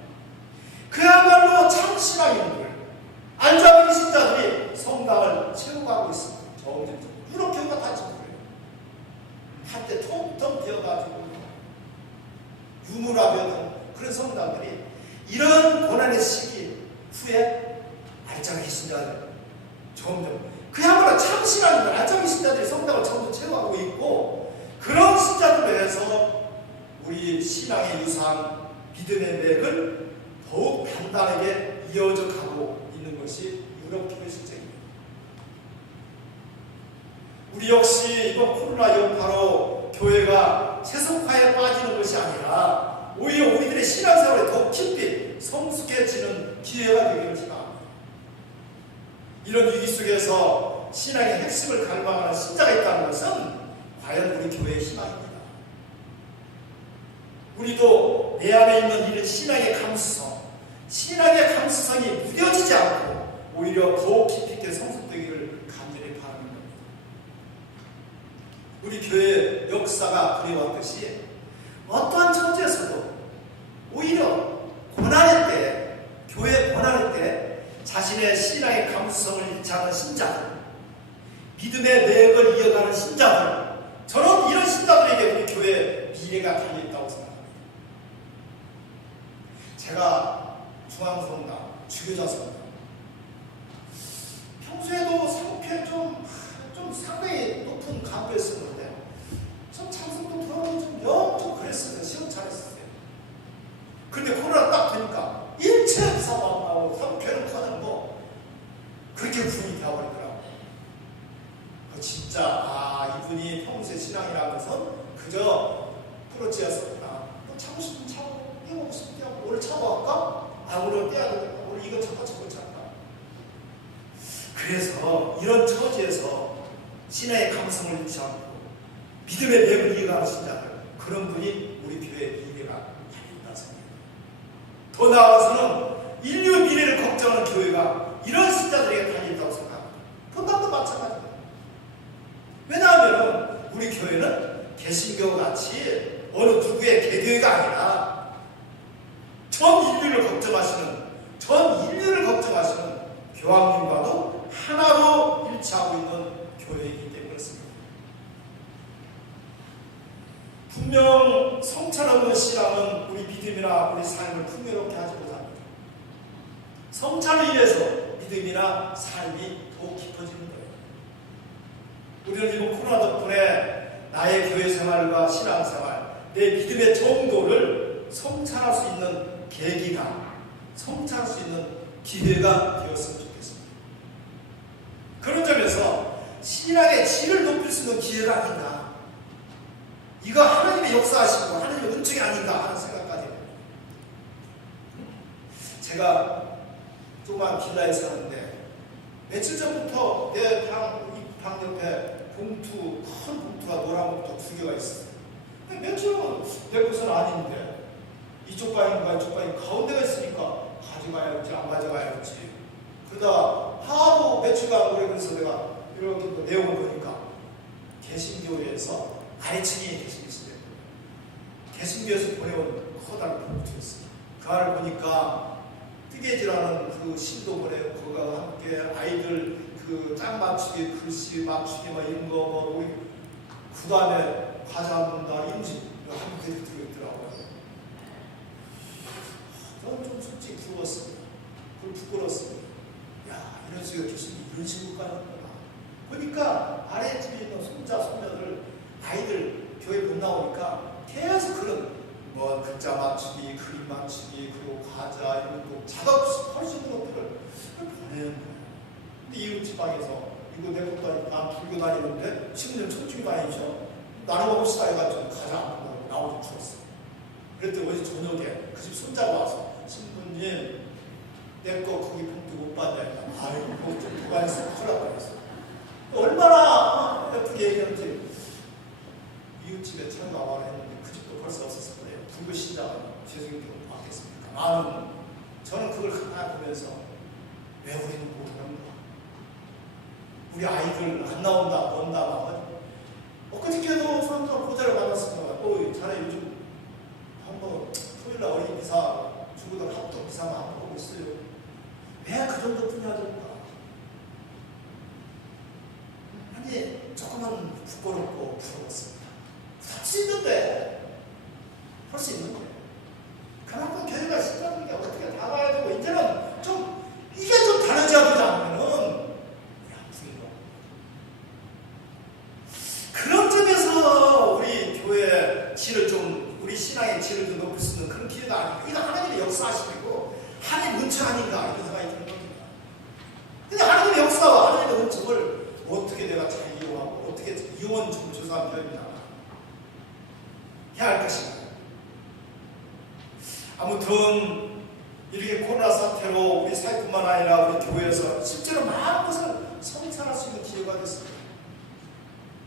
그야말로 참 신앙인들, 알짜배기 신자들이 성당을 채워가고 있습니다. 점점 유럽 교회가 다 지금 그래요. 한때 텅텅 비어가지고 유물화되는 그런 성당들이 이런 고난의 시기 후에 알짜배기 신자들 점점 그야말로 참 신앙인들, 알짜배기 신자들이 성당을 점점 채워가고 있고 그런 신자들에 대해서 우리 신앙의 유산, 믿음의 맥을 더욱 단단하게 이어져 가고 있는 것이 유럽 교회 실정입니다. 우리 역시 이번 코로나 여파로 교회가 세속화에 빠지는 것이 아니라 오히려 우리들의 신앙생활에 더 깊이 성숙해지는 기회가 되기를 기도합니다. 이런 위기 속에서 신앙의 핵심을 갈망하는 신자가 있다는 것은 과연 우리 교회의 희망입니다. 우리도 내 안에 있는 이런 신앙의 감수성, 신앙의 감수성이 무뎌지지 않고 오히려 더욱 깊이 있게 성숙되기를 간절히 바라는 겁니다. 우리 교회의 역사가 그래왔듯이 어떠한 처지에서도 오히려 고난의 때, 교회 고난의 때 자신의 신앙의 감수성을 잃지 않은 신자들, 믿음의 맥을 이어가는 신자들, 저는 이런 신자들에게 우리 교회의 미래가 달려있다고 생각합니다. 제가 중앙성당, 주교자성당 평소에도 상표에 좀 상당히 높은 간부였었는데 좀 장성도 들어가면 좀 그랬어요. 시험 잘했어요. 근데 코로나 딱 되니까 일체 부사만 나오고 상표는 커는 거 그렇게 분위기 되어버리더라고요. 진짜 이분이 평소에 신앙이라는 것은 그저 프로지였었구나. 차고 싶으면 차고, 떼고 싶으면 떼고, 오늘 차고 할까? 오늘 떼야 되겠다. 오늘 이거 찾까 저거 찾까. 그래서 이런 처지에서 신앙의 감성을 잃지 않고 믿음의 맥을 이어가는 신자들, 그런 분이 우리 교회의 미래가 달려있다 생각합니다. 더 나아가서는 인류 미래를 걱정하는 교회가 이런 신자들에게 달려있다고 생각합니다. 본당도 마찬가지입니다. 왜냐하면 우리 교회는 개신교 같이 어느 누구의 개교회가 아니라 전 인류를 걱정하시는 교황님과도 하나로 일치하고 있는 교회이기 때문에 그렇습니다. 분명 성찰 없는 신앙은 우리 믿음이나 우리 삶을 풍요롭게 하지 못합니다. 성찰을 위해서 믿음이나 삶이 더욱 깊어지는 거예요. 우리는 이번 코로나 덕분에 나의 교회 생활과 신앙 생활, 내 믿음의 정도를 성찰할 수 있는 계기가, 성찰할 수 있는 기회가 되었으면 좋겠습니다. 그런 점에서 신앙의 질을 높일 수 있는 기회가 아닌가, 이거 하나님의 역사하시고 하나님의 은총이 아닌가 하는 생각까지 해요. 제가 조그만 빌라에 사는데 며칠 전부터 내 방 옆에 봉투, 큰 봉투가 노란 봉투 2개가 있어요. 며칠은 내 것은 아닌데 이쪽 방인가 이쪽 방인 가운데가 있으니까 가져가야지 안 가져가야지. 그러다 하도 며칠간 오래 그래서 내가 이렇게 또 내용을 보니까 개신교회에서 아래층에 계시는데 개신교에서 보내온 커다란 봉투였어요. 그 안을 보니까 뜨개질하는 그 신도 보내고 그거와 함께 아이들 그 짝 맞추기, 글씨 맞추기 막 이런 거 그 다음에 과자 먹는다, 임시 함께 들어있더라고요. 저는 좀 솔직히 부러웠습니다. 부끄러웠습니다. 야, 이런 식으로 교수님 이런 식으로 가는구나. 그러니까 아래 집에 있는 손자, 손녀들, 아이들 교회 못 나오니까 계속 그런 뭐 글자 맞추기, 그림 맞추기, 그리고 과자 이런 거 작업 할 수 있는 것들을 보내는 거예요. 근데 이웃 지방에서 이거 내 것도 아니고 난 불교 다니는데 친구들 청중이 다니죠. 나는 먹읍시다 해가지고 과자 안 먹고 나오고 죽었어. 그랬더니 어제 저녁에 그 집 손자가 와서 신부님 내 거 거기 봉투 못 받냐. 아이고 뭐 좀 보관해서 큰일 날 뻔했어. 얼마나 예쁘게 얘기했는지 이웃집에 차가 와라 했는데 그 집도 벌써 없었을 거예요. 불교 신자가 죄송히 좀 받겠습니까? 저는 그걸 하나 보면서 왜 우리는 못하는가? 우리 아이들 안 나온다, 뭔다, 막. 엊그저께도 사람들 보자를 만났습니다. 자네 요즘 한번 토요일날 어린이 미사, 주부들 합동 미사만 한번 하고 있어요. 왜 그 정도 뿐이야 될까? 아니, 조금은 부끄럽고 부러웠습니다. 할 수 있는데, 할 수 있는 거예요. 그만큼 교회가 신자들에게 어떻게 다가야 되고, 이제는 좀, 이게 좀 다르지 않으면은, 그런 점에서 우리 교회의 질을 좀, 우리 신앙의 질을 좀 높일 수 있는 그런 기회가 아닌가. 이거 하나님의 역사하시고, 하나님 은총 아닌가, 이런 생각이 드는 겁니다. 근데 하나님의 역사와 하나님의 은총을 어떻게 내가 잘 이용하고, 어떻게 이용은 좀 죄송한 표현입니다. 해야 할 것인가. 아무튼, 이렇게 코로나 사태로 우리 사회뿐만 아니라 우리 교회에서 실제로 많은 것을 성찰할 수 있는 기회가 됐습니다.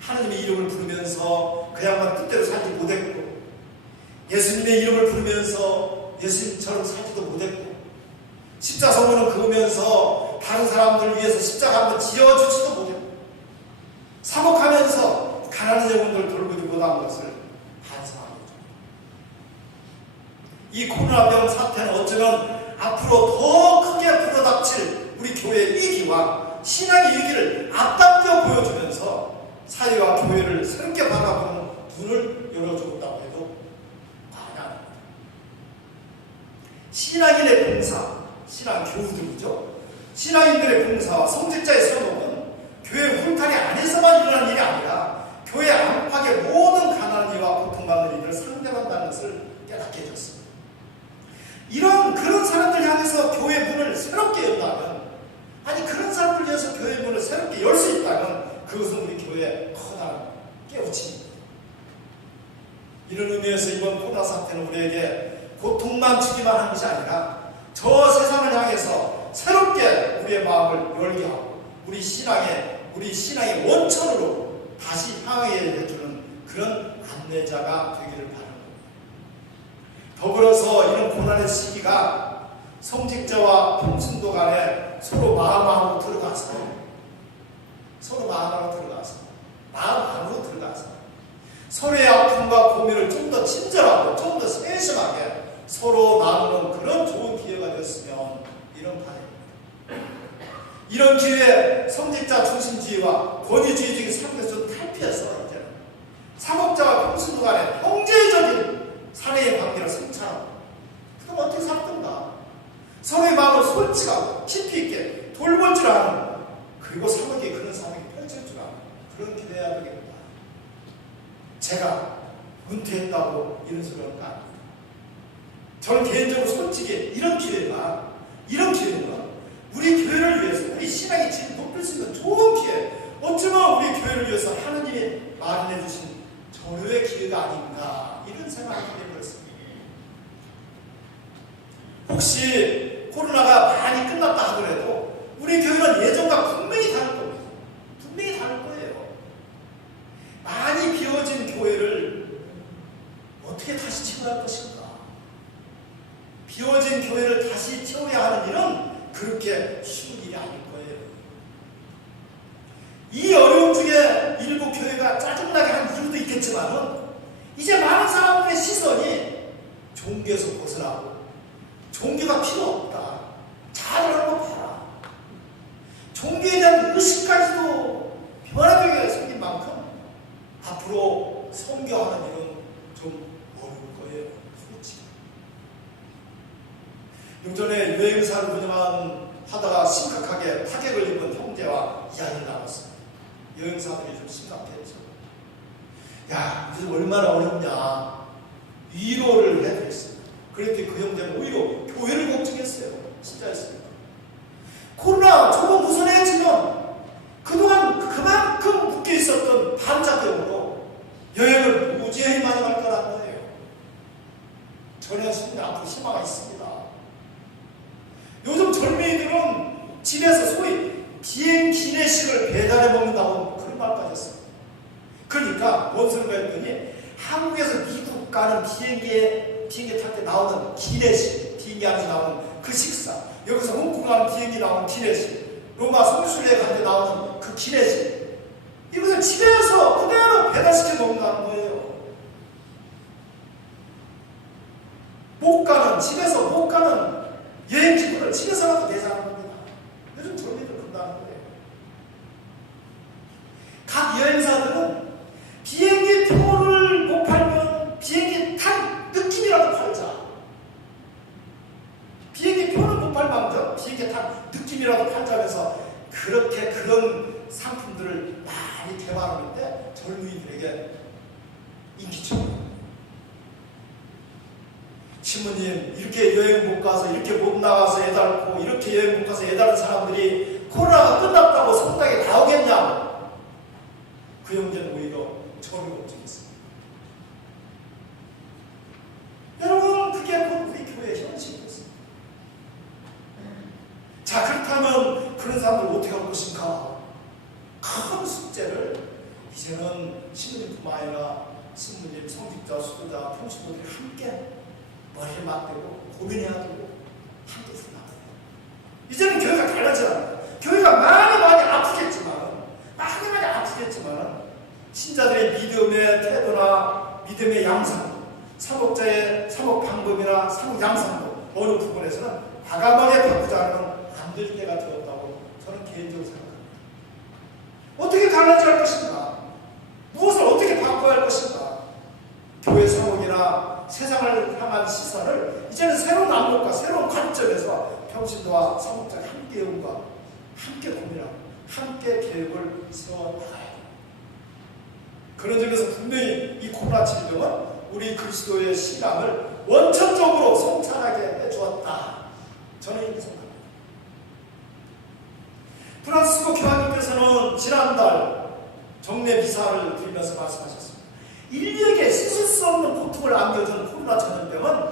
하나님의 이름을 부르면서 그 양반 뜻대로 살지 못했고, 예수님의 이름을 부르면서 예수님처럼 살지도 못했고, 다른 사람들을 위해서 십자가 한번 지어주지도 못했고 사목하면서 가난한 영혼들 돌보지 못한 것을 반성하고 이 코로나병 사태는 어쩌면 앞으로 더 크게 불어닥칠 우리 교회의 위기와 신앙의 위기를 앞당겨 보여주면서 사회와 교회를 새롭게 바라보는 눈을 열어주었다고 해도 과언이 아닙니다. 신앙인의 봉사, 신앙 교우들이죠. 신앙인들의 봉사와 성직자의 선업은 교회 울타리 안에서만 일어나는 일이 아니라 교회 안팎의 모든 가난한 이와 고통받는 이들을 상대한다는 것을 깨닫게 해줬습니다. 그런 사람들 향해서 교회 문을 새롭게 연다면, 아니 그런 사람들 위해서 교회 문을 새롭게 열 수 있다면 그것은 우리 교회의 커다란 깨우침입니다. 이런 의미에서 이번 코로나 사태는 우리에게 고통만 주기만 한 것이 아니라 저 세상을 향해서 새롭게 우리의 마음을 열게 하고 우리 신앙의 원천으로 다시 향하게 해주는 그런 안내자가 되기를 바랍니다. 더불어서 이런 고난의 시기가 성직자와 평신도 간에 서로 마음 안으로 들어가서 마음 안으로 들어가서 서로의 아픔과 고민을 좀 더 친절하고 좀 더 세심하게 서로 나누는 그런 좋은 기회가 되었으면 이런 바람입니다. 이런 기회에 성직자 중심주의와 권위주의적인 삶에서 좀 탈피해서 이제는 사목자와 평신도 간에 형제적인 사내의 관계를 성찰하고 그럼 어떻게 살던가 서로의 마음을 솔직하고 깊이 있게 돌볼 줄 아는, 그리고 사목에 그런 사목이 펼칠 줄 아는 그런 기대해야 되겠다. 제가 은퇴했다고 이런 소리 하는 거 아닙니다. 저는 개인적으로 솔직히 이런 기회는 우리 교회를 위해서 우리 신앙의 질 높일 수 있는 좋은 기회, 어쩌면 우리 교회를 위해서 하느님이 마련해 주신 절호의 기회가 아닌가, 이런 생각이 되어버렸습니다. 혹시 코로나가 많이 끝났다 하더라도 우리 교회는 예전과 분명히 다를 겁니다. 분명히 다를 거예요. 많이 비워진 교회를 어떻게 다시 채워야 할 것인가? 비워진 교회를 다시 채워야 하는 일은 그렇게 쉬운 일이 아닐 거예요. 이 어려움 중에 일부 교회가 짜증나게 한 이유도 있겠지만은 이제 많은 사람들의 시선이 종교에서 벗어나고 종교가 필요 없다. 잘하는 거 봐라. 종교에 대한 의식까지도 변화되게 생긴 만큼 앞으로 선교하는 일은 좀 어려울 거예요. 솔직히. 요전에 여행사를 운영하다가 심각하게 타격을 입은 형제와 이야기를 나눴습니다. 여행사들이 좀 심각했죠. 야, 이제 얼마나 어렵냐. 위로를 해드렸습니다. 그랬더니 그 형제는 오히려 교회를 걱정했어요. 진짜였습니다. 코로나 조금 무선해지면 그동안 그만큼 묶여 있었던 반작용으로 여행을 무지하게 많이 갈 거라는 거예요. 전했습니다. 앞으로 희망이 있습니다. 요즘 젊은이들은 집에서 소위 비행 기내식을 배달해 먹는다고 그런 말까지 했습니다. 그러니까 뭔 소리가 했더니 한국에서 미국 가는 비행기 탈 때 나오는 기내식, 비행기 안에서 나오는 그 식사, 여기서 홍콩 가는 비행기 나오는 기내식, 로마 성수리에 갈 때 나오는 그 기내식, 이것을 집에서 그대로 배달시켜 먹는다는 거예요. 집에서 못 가는 여행지구를 집에서라도 대사하는 겁니다. 요즘 젊은이들 그런다는 거예요. 각 여행사들은 비행기 표를 못 팔면 비행기 탄 느낌이라도 팔자. 비행기 표는 못 팔면 비행기 탄 느낌이라도 팔자면서 그렇게 그런 상품들을 많이 개발하는데 젊은이들에게 인기죠. 신부님, 이렇게 여행 못 가서, 이렇게 못 나가서 애달고, 이렇게 여행 못 가서 애달은 사람들이 코로나가 끝났다고 성당에 다 오겠냐? 그 형제는 오히려 저를 걱정했습니다. 여러분, 그게 곧 우리 교회의 현실이었습니다. 자, 그렇다면 그런 사람들 어떻게 할 것인가? 큰 숙제를 이제는 신부님뿐만 아니라 신부님, 성직자, 수도자, 평신도들이 함께 머리를 맞대고 고민해야 되고 함께 풀어나가야 돼요. 이제는 교회가 달라져야 합니다. 것인가? 무엇을 어떻게 바꿔야 할 것인가? 교회 사목이나 세상을 향한 시선을 이제는 새로운 안목과 새로운 관점에서 평신도와 사목장 함께 연구하고 함께 고민하고 함께 계획을 세워나가야 합니다. 그런 점에서 분명히 이 코로나 질병은 우리 그리스도의 신앙을 원천적으로 성찰하게 해주었다. 저는 이렇게 생각합니다. 프란시스코 교황님께서는 지난달 정례 미사를 드리면서 말씀하셨습니다. 인류에게 씻을 수 없는 고통을 안겨준 코로나 전염병은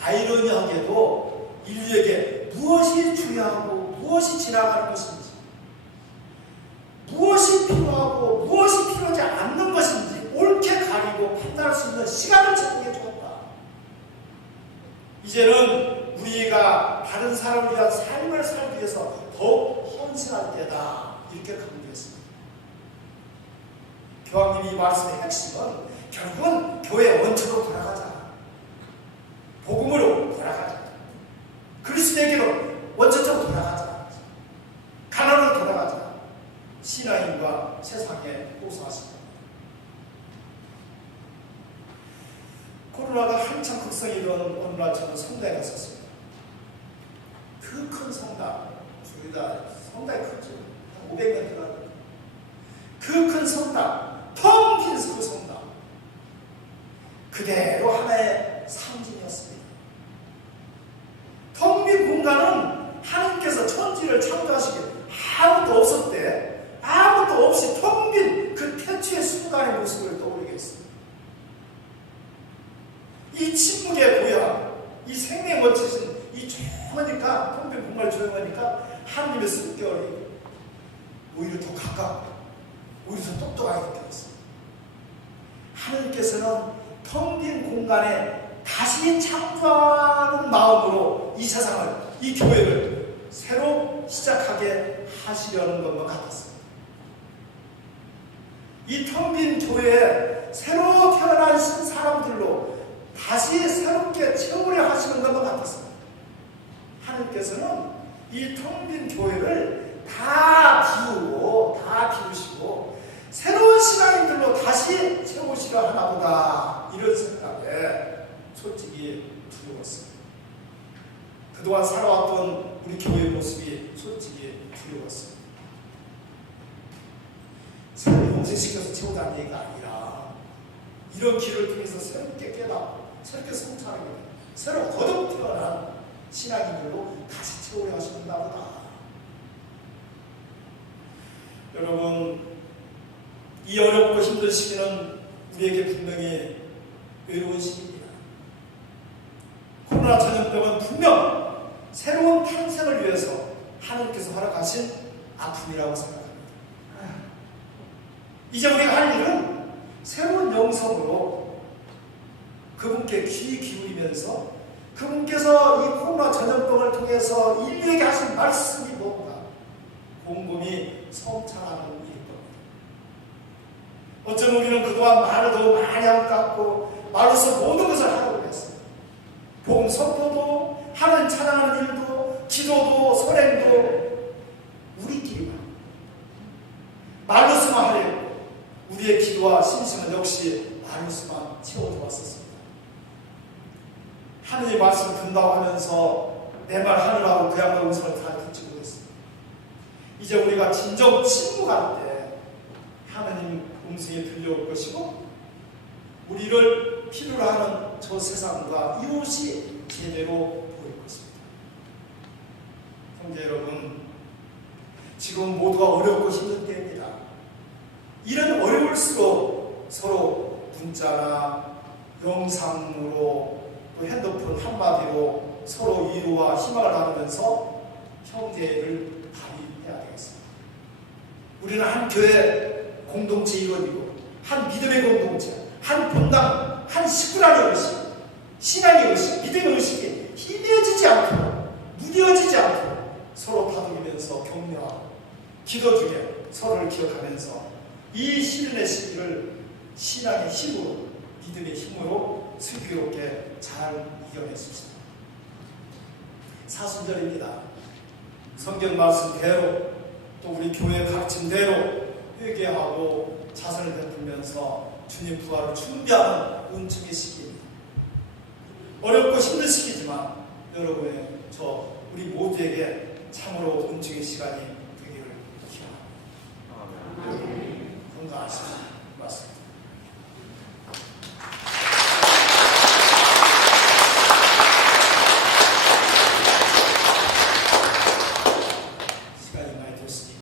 아이러니하게도 인류에게 무엇이 중요하고 무엇이 지나가는 것인지, 무엇이 필요하고 무엇이 필요하지 않는 것인지 옳게 가리고 판단할 수 있는 시간을 제공해 주었다. 이제는 우리가 다른 사람을 위한 삶을 살기 위해서 더욱 헌신할 때다. 이렇게 강조했습니다. 교황님이 이 말씀의 핵심은 결국은 교회 원초로 돌아가자. 복음으로 돌아가자. 그리스도에게로 원초적으로 돌아가자. 가난으로 돌아가자. 신앙인과 세상에 호소하십니다. 코로나가 한참 극성이던 어느 날 저는 성당에 갔었습니다. 그 큰 성당, 저희 다 성당이 크죠. 한 500명 들어가요. 그 큰 성당, 텅 빈 그 성당, 그대로 하나의 상징이었습니다. 텅 빈 공간은 하나님께서 천지를 창조하시기에 아무것도 없었대. 아무것도 없이 텅 빈 그 태초의 순간의 모습을 떠올리게 했습니다. 이 침묵의 고향, 이 생명의 멋지신 이 조용하니까, 텅 빈 공간이 조용하니까 하나님의 숨결이 오히려 더 가깝고 오히려 더 똑똑하게 느껴졌습니다. 하나님께서는 텅 빈 공간에 다시 창조하는 마음으로 이 세상을, 이 교회를 새로 시작하게 하시려는 것과 같았습니다. 이 텅 빈 교회에 새로 태어난 사람들로 다시 새롭게 채우려 하시는 것과 같았습니다. 하나님께서는 이 텅 빈 교회를 다 비우고 다 비우시고 새로운 신앙인들로 다시 채우시려 하나 보다, 이런 생각에 솔직히 두려웠습니다. 그동안 살아왔던 우리 교회의 모습이 솔직히 두려웠습니다. 새로 용서시켜서 채우자는 얘기가 아니라 이런 길을 통해서 새롭게 깨닫고 새롭게 성찰하게 되고 새로 거듭 태어난 신앙인들로 다시 채우려 하시는가 보다. 여러분, 이 어렵고 힘든 시기는 우리에게 분명히 외로운 시기입니다. 코로나 전염병은 분명 새로운 탄생을 위해서 하나님께서 허락하신 아픔이라고 생각합니다. 이제 우리가 할 일은 새로운 영성으로 그분께 귀 기울이면서 그분께서 이 코로나 전염병을 통해서 인류에게 하신 말씀이 뭔가 곰곰이 성찰하는 일일 겁니다. 어쩌면 우리는 그동안 말을 더 많이 하고 깎고 말로서 모든 것을 하려고 했어요. 복음 선포도, 하나님 찬양하는 일도, 기도도, 선행도 우리끼리만 말로서만 하려고 우리의 기도와 신심은 역시 말로서만 채워져 왔었습니다. 하느님 말씀 듣는다고 하면서 내 말 하느라고 그 양반 음성을 다 듣지 못했습니다. 이제 우리가 진정 침묵할 때 하느님 음성이 들려올 것이고 우리를 필요로 하는 저 세상과 이웃이 제대로 보일 것입니다. 형제 여러분, 지금 모두가 어렵고 힘든 때입니다. 이런 어려울수록 서로 문자나 영상으로 또 핸드폰 한마디로 서로 위로와 희망을 나누면서 형제를 발휘해야 되겠습니다. 우리는 한 교회 공동체 일원이고 한 믿음의 공동체, 한 본당, 한 식구라는 의식, 신앙의 의식, 믿음의 의식이 희미해지지 않도록, 무뎌지지 않도록 서로 다독이면서 격려하고 기도 중에 서로를 기억하면서 이 시련의 시기를 신앙의 힘으로, 믿음의 힘으로 슬기롭게 잘 이겨냈습니다. 사순절입니다. 성경 말씀대로 또 우리 교회 가르침대로 회개하고 자선을 베풀면서 주님 부활을 준비하는 은총의 시기입니다. 어렵고 힘든 시기지만 여러분의 우리 모두에게 참으로 은총의 시간이